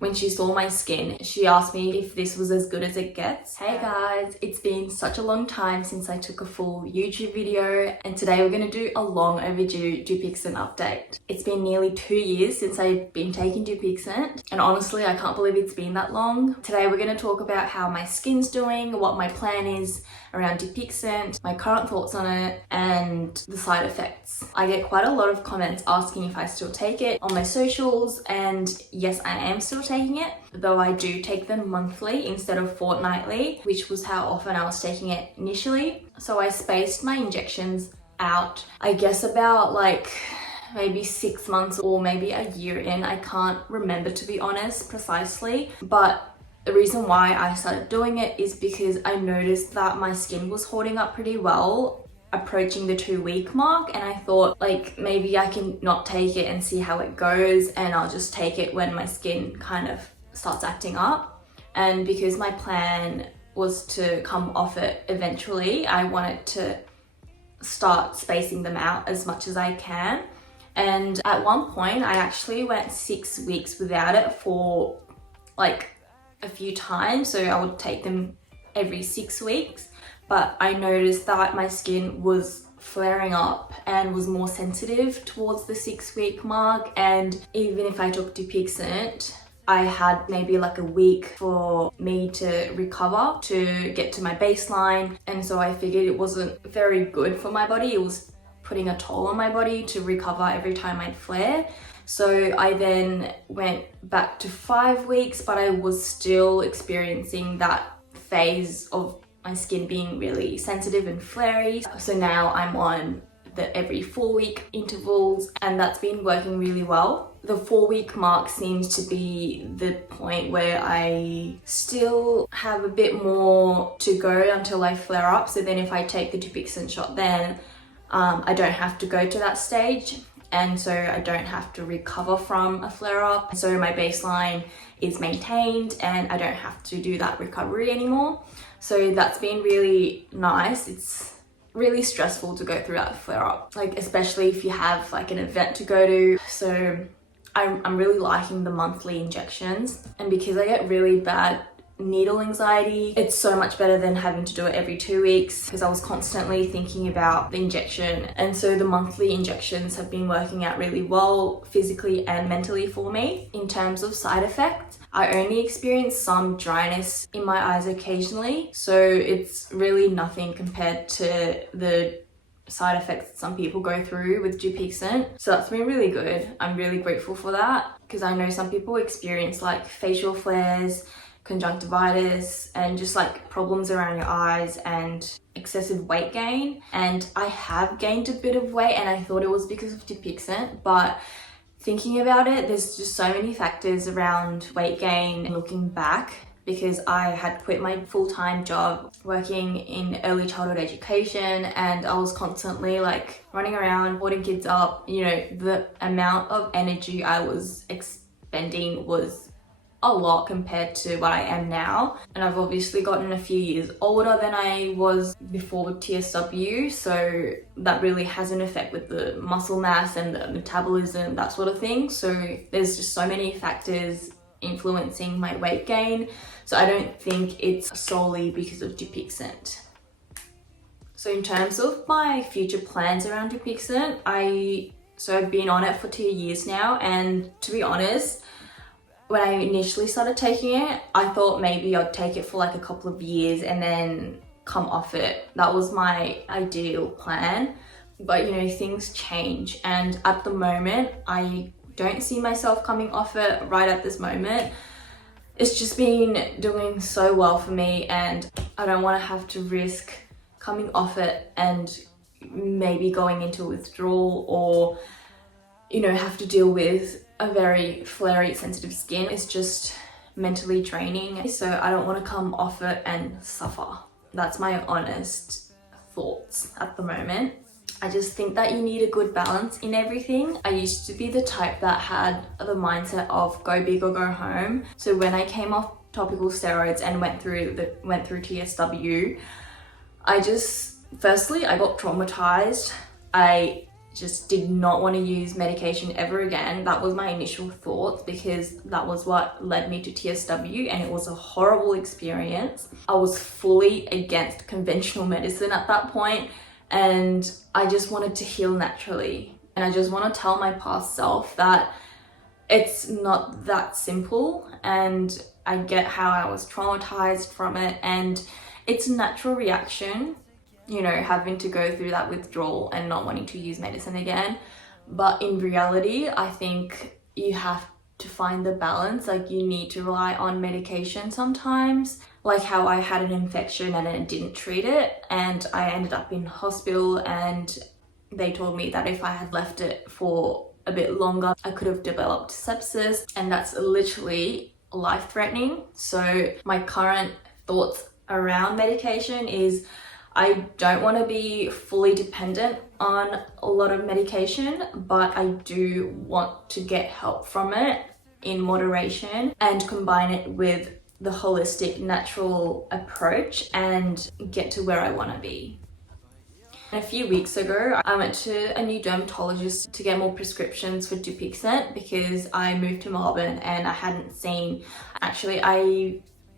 when she saw my skin, she asked me if this was as good as it gets. Hey guys, it's been such a long time since I took a full YouTube video, and today we're going to do a long overdue Dupixent update. It's been nearly 2 years since I've been taking Dupixent, and honestly I can't believe it's been that long. Today we're going to talk about how my skin's doing, what my plan is around Dupixent, my current thoughts on it, and the side effects. I get quite a lot of comments asking if I still take it on my socials, and yes, I am still taking it, though I do take them monthly instead of fortnightly, which was how often I was taking it initially. So I spaced my injections out, I guess about like maybe 6 months or maybe a year in. I can't remember, to be honest, precisely, but the reason why I started doing it is because I noticed that my skin was holding up pretty well approaching the 2-week mark, and I thought like maybe I can not take it and see how it goes, and I'll just take it when my skin kind of starts acting up. And because my plan was to come off it eventually, I wanted to start spacing them out as much as I can. And at one point I actually went 6 weeks without it for like a few times, so I would take them every 6 weeks, but I noticed that my skin was flaring up and was more sensitive towards the 6-week mark. And even if I took Dupixent, I had maybe like a week for me to recover to get to my baseline, and so I figured it wasn't very good for my body. It was putting a toll on my body to recover every time I'd flare. So I then went back to 5 weeks, but I was still experiencing that phase of my skin being really sensitive and flary. So now I'm on the every 4-week intervals, and that's been working really well. The 4-week mark seems to be the point where I still have a bit more to go until I flare up. So then if I take the Dupixent shot, then I don't have to go to that stage, and so I don't have to recover from a flare-up. So my baseline is maintained and I don't have to do that recovery anymore. So that's been really nice. It's really stressful to go through that flare-up, like especially if you have like an event to go to. So I'm really liking the monthly injections, and because I get really bad needle anxiety, it's so much better than having to do it every 2 weeks, because I was constantly thinking about the injection. And so the monthly injections have been working out really well physically and mentally for me. In terms of side effects, I only experience some dryness in my eyes occasionally, so it's really nothing compared to the side effects that some people go through with Dupixent. So that's been really good. I'm really grateful for that, because I know some people experience like facial flares, conjunctivitis, and just like problems around your eyes and excessive weight gain. And I have gained a bit of weight, and I thought it was because of Dupixent, but thinking about it, there's just so many factors around weight gain. Looking back, because I had quit my full-time job working in early childhood education, and I was constantly like running around holding kids up, you know, the amount of energy I was expending was a lot compared to what I am now. And I've obviously gotten a few years older than I was before TSW, so that really has an effect with the muscle mass and the metabolism, that sort of thing. So there's just so many factors influencing my weight gain, so I don't think it's solely because of Dupixent. So in terms of my future plans around Dupixent, I've been on it for 2 years now, and to be honest, when I initially started taking it, I thought maybe I'd take it for like a couple of years and then come off it. That was my ideal plan. But you know, things change, and at the moment, I don't see myself coming off it right at this moment. It's just been doing so well for me, and I don't want to have to risk coming off it and maybe going into withdrawal, or you know, have to deal with a very flary, sensitive skin. It's just mentally draining, so I don't want to come off it and suffer. That's my honest thoughts at the moment. I just think that you need a good balance in everything. I used to be the type that had the mindset of go big or go home. So when I came off topical steroids and went through TSW, firstly I got traumatized. I just did not want to use medication ever again. That was my initial thoughts because that was what led me to TSW, and it was a horrible experience. I was fully against conventional medicine at that point, and I just wanted to heal naturally. And I just want to tell my past self that it's not that simple, and I get how I was traumatized from it, and it's a natural reaction, you know, having to go through that withdrawal and not wanting to use medicine again. But in reality, I think you have to find the balance. Like, you need to rely on medication sometimes, like how I had an infection and I didn't treat it, and I ended up in hospital, and they told me that if I had left it for a bit longer, I could have developed sepsis, and that's literally life-threatening. So my current thoughts around medication is I don't want to be fully dependent on a lot of medication, but I do want to get help from it in moderation and combine it with the holistic, natural approach and get to where I want to be. A few weeks ago, I went to a new dermatologist to get more prescriptions for Dupixent because I moved to Melbourne and I hadn't seen, actually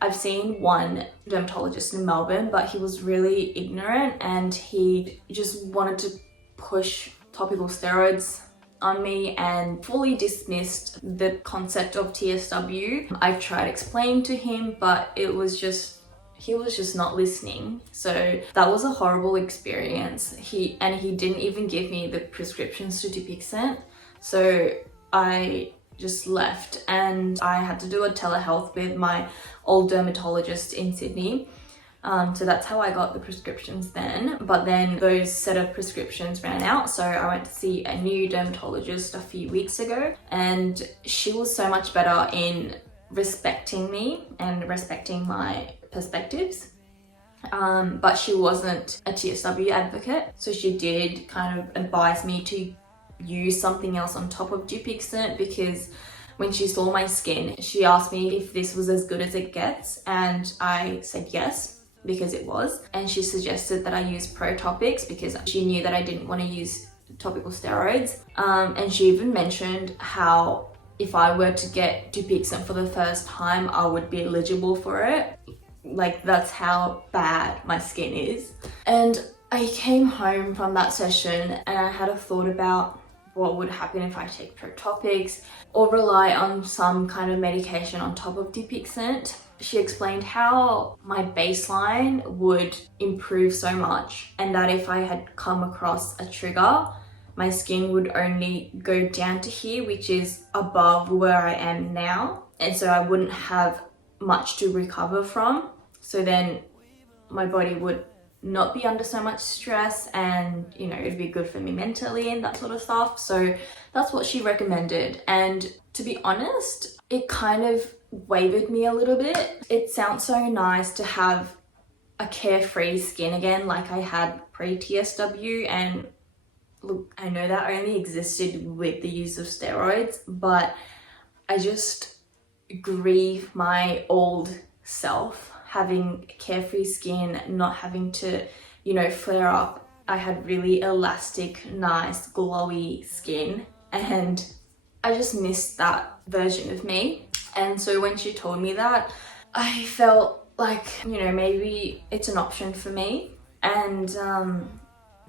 I've seen one dermatologist in Melbourne, but he was really ignorant and he just wanted to push topical steroids on me and fully dismissed the concept of TSW. I've tried explaining to him, but he was just not listening. So that was a horrible experience. He didn't even give me the prescriptions to Dupixent. So I just left and I had to do a telehealth with my old dermatologist in Sydney. So that's how I got the prescriptions then. But then those set of prescriptions ran out, so I went to see a new dermatologist a few weeks ago, and she was so much better in respecting me and respecting my perspectives. But she wasn't a TSW advocate, so she did kind of advise me to use something else on top of Dupixent, because when she saw my skin, she asked me if this was as good as it gets, and I said yes, because it was. And she suggested that I use Protopics because she knew that I didn't want to use topical steroids. And she even mentioned how if I were to get Dupixent for the first time, I would be eligible for it. Like, that's how bad my skin is. And I came home from that session and I had a thought about what would happen if I take Protopics or rely on some kind of medication on top of Dupixent. She explained how my baseline would improve so much, and that if I had come across a trigger, my skin would only go down to here, which is above where I am now. And so I wouldn't have much to recover from. So then my body would not be under so much stress, and you know, it'd be good for me mentally and that sort of stuff. So that's what she recommended, and to be honest, it kind of wavered me a little bit. It sounds so nice to have a carefree skin again like I had pre-TSW, and look, I know that only existed with the use of steroids, but I just grieve my old self having carefree skin, not having to, you know, flare up. I had really elastic, nice, glowy skin, and I just missed that version of me. And so when she told me that, I felt like, you know, maybe it's an option for me. And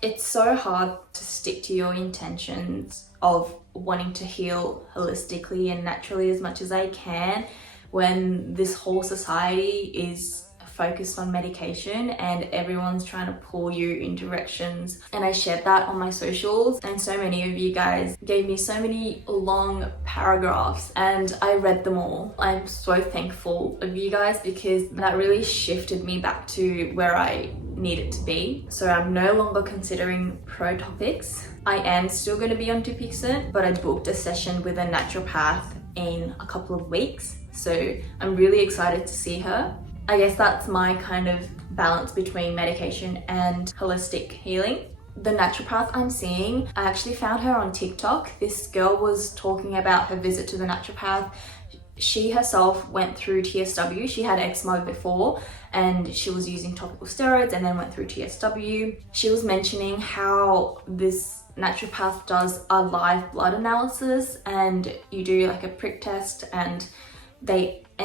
it's so hard to stick to your intentions of wanting to heal holistically and naturally as much as I can when this whole society is focused on medication and everyone's trying to pull you in directions. And I shared that on my socials, and so many of you guys gave me so many long paragraphs and I read them all. I'm so thankful of you guys because that really shifted me back to where I needed to be. So I'm no longer considering Protopics. I am still going to be on Dupixent, but I booked a session with a naturopath in a couple of weeks. So I'm really excited to see her. I guess that's my kind of balance between medication and holistic healing. The naturopath I'm seeing, I actually found her on TikTok. This girl was talking about her visit to the naturopath. She herself went through TSW. She had eczema before and she was using topical steroids and then went through TSW. She was mentioning how this Naturopath does a live blood analysis, and you do like a prick test, and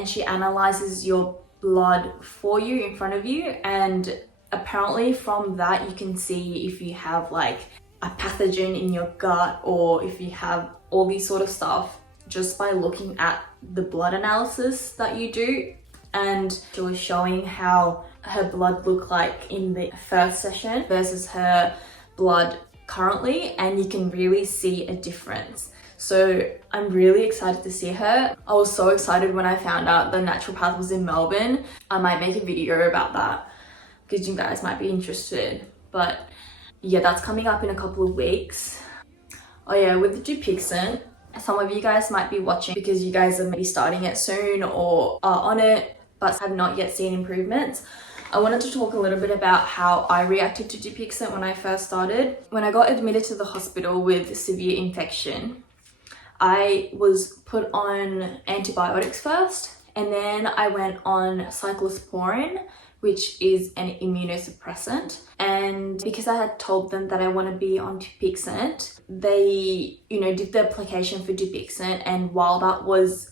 she analyzes your blood for you in front of you, and apparently from that you can see if you have like a pathogen in your gut or if you have all these sort of stuff just by looking at the blood analysis that you do. And she was showing how her blood looked like in the first session versus her blood currently, and you can really see a difference. So I'm really excited to see her. I was so excited when I found out the naturopath was in Melbourne. I might make a video about that because you guys might be interested. But yeah, that's coming up in a couple of weeks. Oh yeah, with the Dupixent, some of you guys might be watching because you guys are maybe starting it soon or are on it but have not yet seen improvements. I wanted to talk a little bit about how I reacted to Dupixent when I first started. When I got admitted to the hospital with severe infection, I was put on antibiotics first, and then I went on cyclosporin, which is an immunosuppressant. And because I had told them that I want to be on Dupixent, they, did the application for Dupixent, and while that was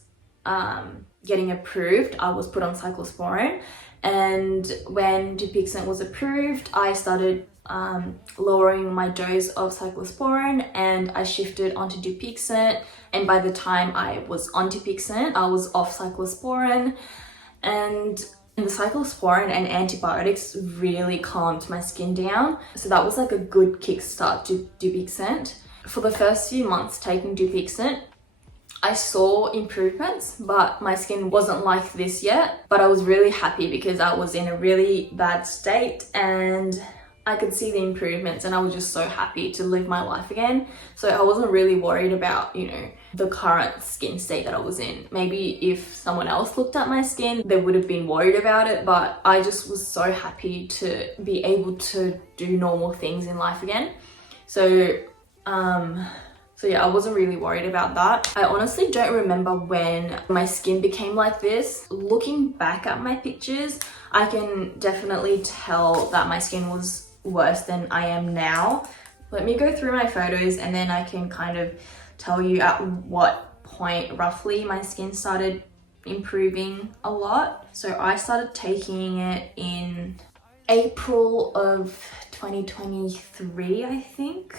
getting approved, I was put on cyclosporin. And when Dupixent was approved, I started lowering my dose of cyclosporin, and I shifted onto Dupixent. And by the time I was on Dupixent, I was off cyclosporin, and the cyclosporin and antibiotics really calmed my skin down. So that was like a good kickstart to Dupixent. For the first few months taking Dupixent, I saw improvements, but my skin wasn't like this yet. But I was really happy because I was in a really bad state and I could see the improvements, and I was just so happy to live my life again. So I wasn't really worried about, the current skin state that I was in. Maybe if someone else looked at my skin, they would have been worried about it, but I just was so happy to be able to do normal things in life again. So yeah, I wasn't really worried about that. I honestly don't remember when my skin became like this. Looking back at my pictures, I can definitely tell that my skin was worse than I am now. Let me go through my photos and then I can kind of tell you at what point roughly my skin started improving a lot. So I started taking it in April of 2023, I think.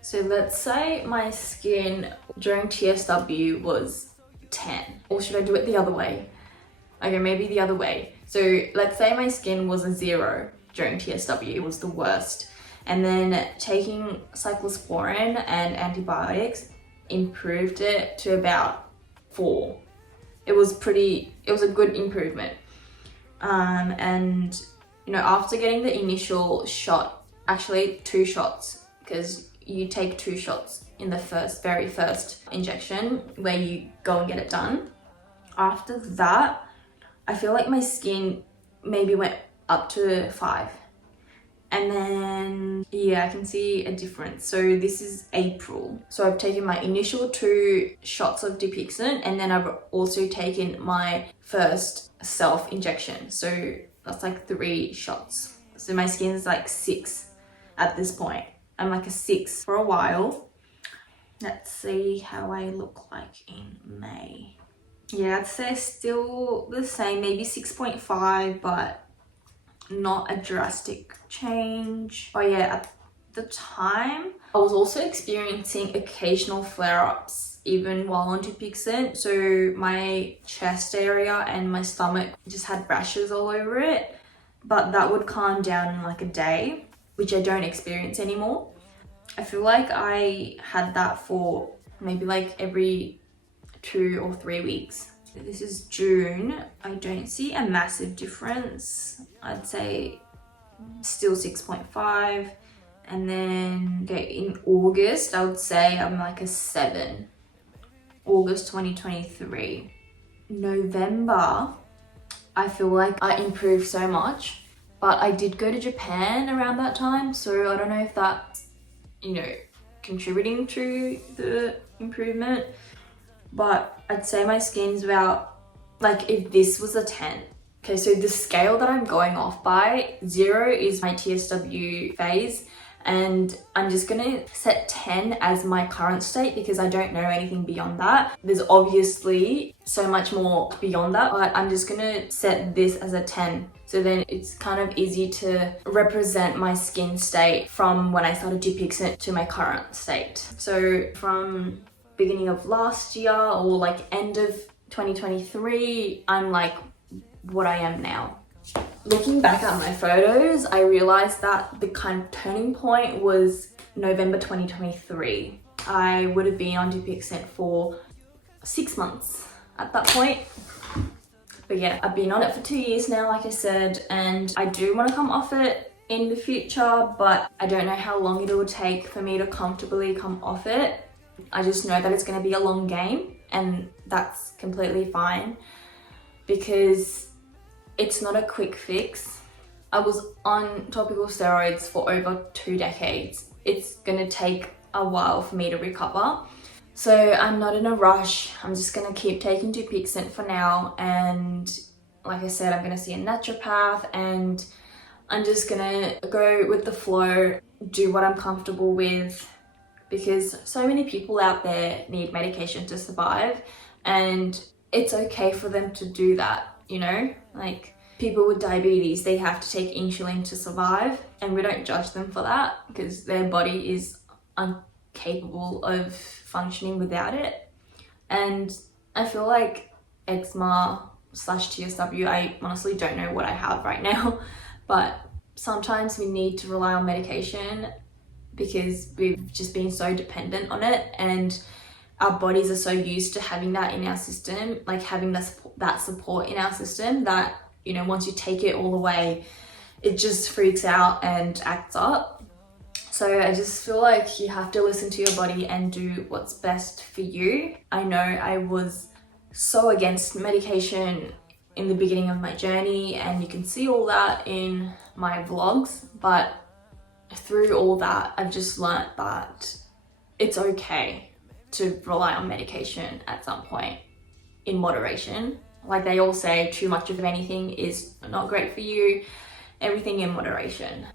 So let's say my skin during TSW was 10, or should I do it the other way? Okay, maybe the other way. So let's say my skin was a 0 during TSW, it was the worst. And then taking cyclosporin and antibiotics improved it to about 4. It was a good improvement. And after getting the initial shot, actually 2 shots, because you take 2 shots in the very first injection where you go and get it done. After that, I feel like my skin maybe went up to 5. And then, yeah, I can see a difference. So this is April. So I've taken my initial 2 shots of Dupixent, and then I've also taken my first self-injection. So that's like 3 shots. So my skin is like 6 at this point. I'm like a 6 for a while. Let's see how I look like in May. Yeah, I'd say still the same, maybe 6.5, but not a drastic change. Oh yeah, at the time, I was also experiencing occasional flare-ups even while on Dupixent. So my chest area and my stomach just had rashes all over it, but that would calm down in like a day, which I don't experience anymore. I feel like I had that for maybe like every 2 or 3 weeks. This is June. I don't see a massive difference. I'd say still 6.5. And then in August, I would say I'm like a 7. August 2023. November, I feel like I improved so much, but I did go to Japan around that time. So I don't know if that's, contributing to the improvement. But I'd say my skin's about, like, if this was a 10. Okay, so the scale that I'm going off by, 0 is my TSW phase, and I'm just gonna set 10 as my current state because I don't know anything beyond that. There's obviously so much more beyond that, but I'm just gonna set this as a 10. So then it's kind of easy to represent my skin state from when I started Dupixent to my current state. So from beginning of last year or like end of 2023, I'm like what I am now. Looking back at my photos, I realized that the kind of turning point was November 2023. I would have been on Dupixent for 6 months at that point. But yeah, I've been on it for 2 years now, like I said, and I do want to come off it in the future, but I don't know how long it will take for me to comfortably come off it. I just know that it's going to be a long game, and that's completely fine because it's not a quick fix. I was on topical steroids for over 2 decades. It's going to take a while for me to recover. So I'm not in a rush. I'm just gonna keep taking Dupixent for now, and like I said, I'm gonna see a naturopath, and I'm just gonna go with the flow, do what I'm comfortable with, because so many people out there need medication to survive, and it's okay for them to do that, you know? Like people with diabetes, they have to take insulin to survive, and we don't judge them for that because their body is capable of functioning without it. And I feel like eczema / TSW, I honestly don't know what I have right now, but sometimes we need to rely on medication because we've just been so dependent on it, and our bodies are so used to having that in our system, like having that support in our system, that, you know, once you take it all away, it just freaks out and acts up. So I just feel like you have to listen to your body and do what's best for you. I know I was so against medication in the beginning of my journey, and you can see all that in my vlogs, but through all that, I've just learnt that it's okay to rely on medication at some point in moderation. Like they all say, too much of anything is not great for you. Everything in moderation.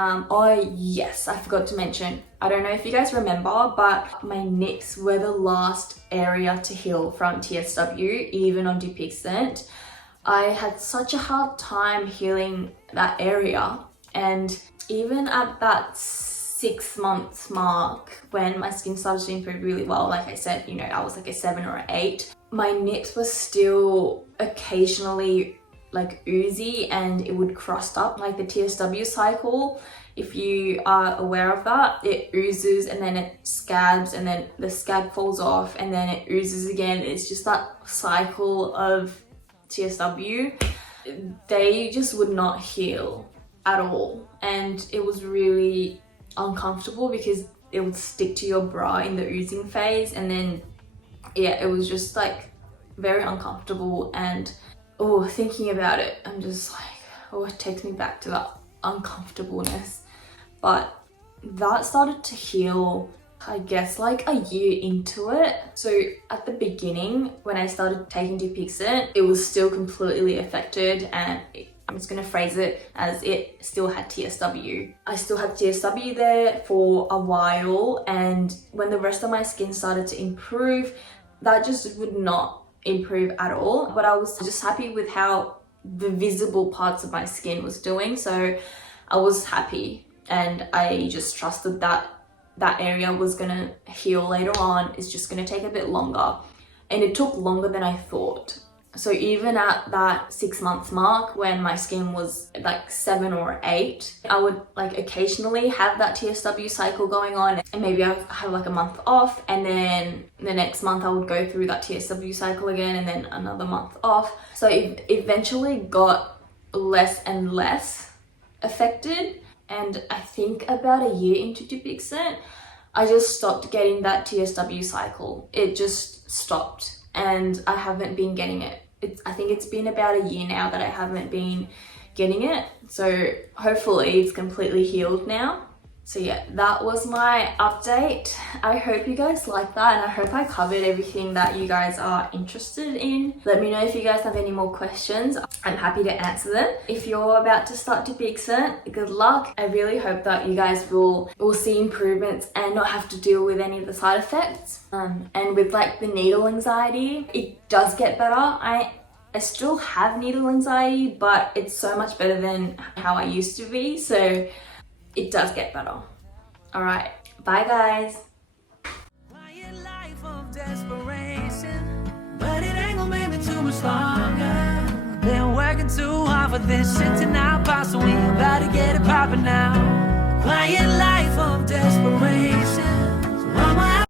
Oh yes, I forgot to mention, I don't know if you guys remember, but my nips were the last area to heal from TSW, even on Dupixent. I had such a hard time healing that area, and even at that 6 months mark when my skin started to improve really well, like I said, you know, I was like a 7 or 8, my nips were still occasionally like oozy, and it would crust up like the TSW cycle. If you are aware of that, it oozes and then it scabs, and then the scab falls off and then it oozes again. It's just that cycle of TSW. They just would not heal at all, and it was really uncomfortable because it would stick to your bra in the oozing phase, and then yeah, it was just like very uncomfortable. And oh, thinking about it, I'm just like, oh, it takes me back to that uncomfortableness. But that started to heal, I guess, like a year into it. So at the beginning, when I started taking Dupixent, it was still completely affected, and I'm just gonna phrase it as it still had TSW. I still had TSW there for a while, and when the rest of my skin started to improve, that just would not improve at all. But I was just happy with how the visible parts of my skin was doing, so I was happy, and I just trusted that that area was gonna heal later on. It's just gonna take a bit longer, and it took longer than I thought. So even at that 6 months mark, when my skin was like 7 or 8, I would like occasionally have that TSW cycle going on, and maybe I have like a month off, and then the next month I would go through that TSW cycle again, and then another month off. So it eventually got less and less affected, and I think about a year into Dupixent, I just stopped getting that TSW cycle. It just stopped, and I haven't been getting it. I think it's been about a year now that I haven't been getting it. So hopefully it's completely healed now. So yeah, that was my update. I hope you guys like that, and I hope I covered everything that you guys are interested in. Let me know if you guys have any more questions. I'm happy to answer them. If you're about to start Dupixent, good luck. I really hope that you guys will see improvements and not have to deal with any of the side effects. And with like the needle anxiety, it does get better. I still have needle anxiety, but it's so much better than how I used to be. So it does get better. All right, bye guys. But it ain't gonna make me too much longer. Been working too hard for this shit to not pop, so we about to get it poppin' now.